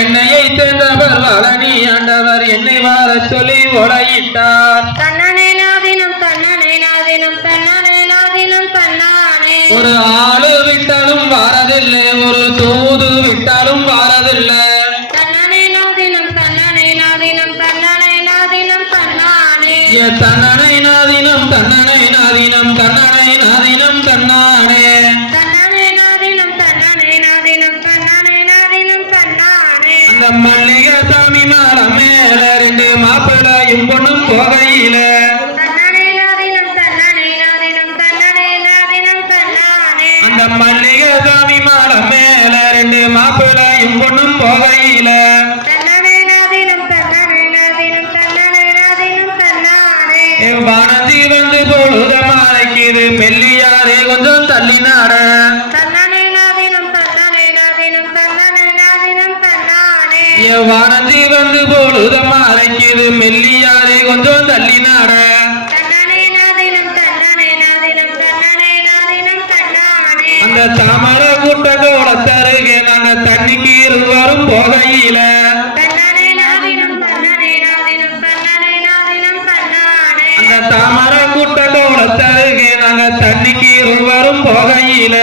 என்னையை தேர்ந்தவர் வளனி ஆண்டவர் என்னை வாழ சொல்லி உலகிட்டார் ஒரு ஆளு விட்டாலும் வாரதில்லை ஒரு தூது விட்டாலும் வாரதில்லை. தன்னனை நாதினம் தன்னனை நாதினம் தன்னனை நாதினம் தன்னானே. தன்னானே. அந்த மல்லிகை சாமி மாலை மேல ரெண்டு மாப்பிள்ளையும் பொண்ணும் போகையில. வானதி வந்து பொழுத மறைக்குது வானதி வந்து பொழுத மறைக்குது. மெல்லியாரே கொஞ்சம் தன்னானே அந்த தாமரை கூட்டத்தோட தருகே நாங்க தண்ணிக்கு இருவரும் போகையில. அந்த தாமரை கூட்டத்தோட தருகே நாங்க தண்ணிக்கு இருவரும் போகையில.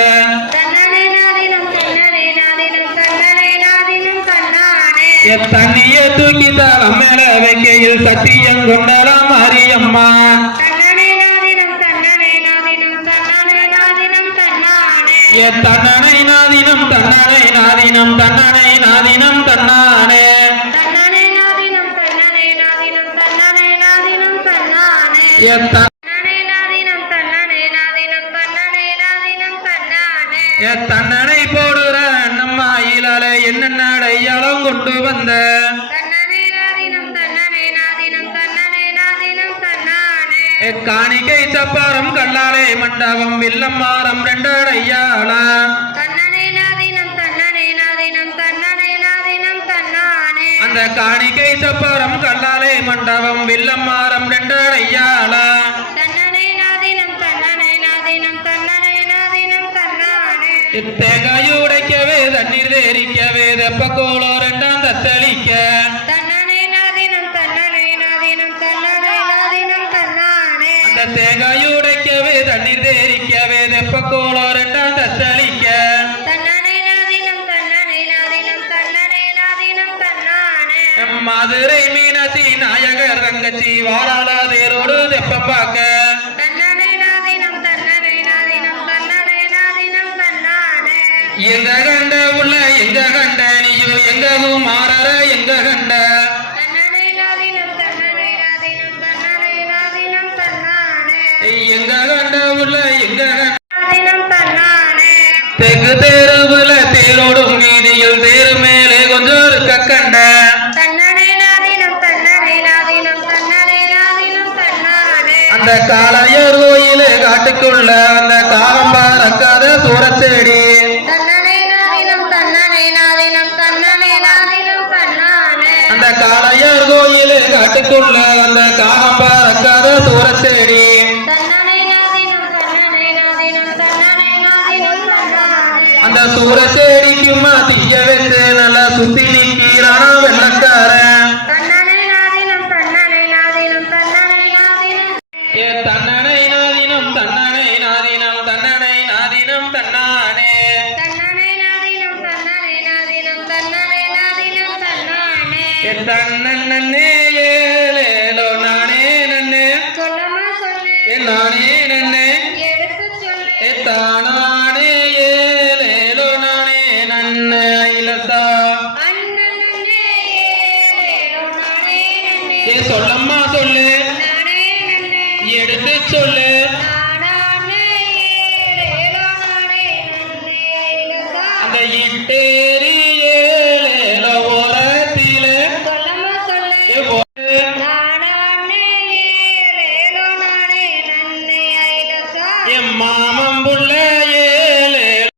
தண்ணிய தூக்கி தலை மேல வைக்கையில் சத்தியம் கொண்டலாம் மாரியம்மா தன்னனை நாதினம் தன்னனை நாதினம் தன்னனை நாதினம் தன்னானே தன்னனை போடுற இலால என்னென்ன அடையாளம் கொண்டு வந்த? காணிக்கை சப்பாரம் கல்லாலே மண்டபம் வில்லம்மாரம் நாதினம் தன்னானே அந்த காணிக்கை சப்பாரம் கல்லாலே மண்டபம் வில்லம்மாரம் ரெண்டடையாள தன்னனை நாதினம் தண்ணீர் தேரிக்கவே தெப்பக்கோளோ ரெண்டாம் தத்தளிக்க. அந்த தேங்காயுடைக்கவே தண்ணீர் தேரிக்கவே தெப்பக்கோளோ ரெண்டாம் தத்தளிக்க. மதுரை மீனாட்சி நாயகர் தங்கச்சி வாராள தேரோடு தெப்ப பார்க்க. எங்க கண்ட உள்ள எங்க கண்ட நீயும் எங்கவும் மாறற எங்க கண்ட? எங்க கண்ட உள்ள எங்க கண்ட? நாதினம் தன்னானே. தெற்கு தேருவுல தேரோடும் வீதியில் தேரு மேலே கொஞ்சம் இருக்க கண்ட அந்த காளையர் கோயிலு காட்டுக்குள்ள அந்த காலம் பறக்காத சூரச்செடி அந்த காளையர் கோயிலு காட்டுக்குள்ள அந்த காகம் பறக்காத தூரத்தேடி. அந்த சூரச்செடிக்கு மத்திய வச்சு நல்லா சுத்தி நிற்கிறான வெள்ளக்காரன். தன்னே ஏலேலோ நானே நன்னே சொல்லு நானே நன்னே தானானே நானே ஏ சொல்லம்மா சொல்லு எடுத்து சொல்லு